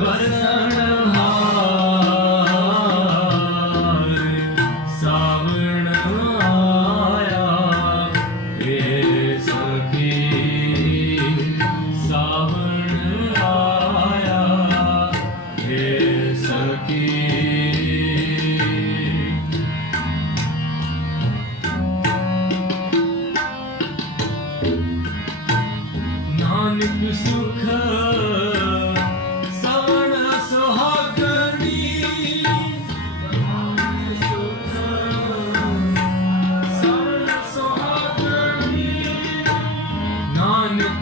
많은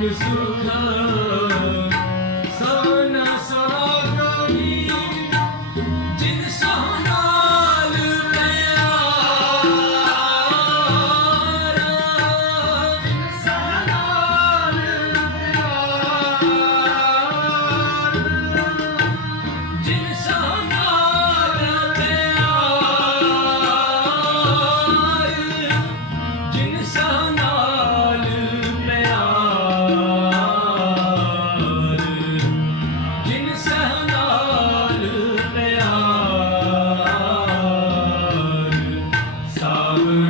You're so sukha 아멘.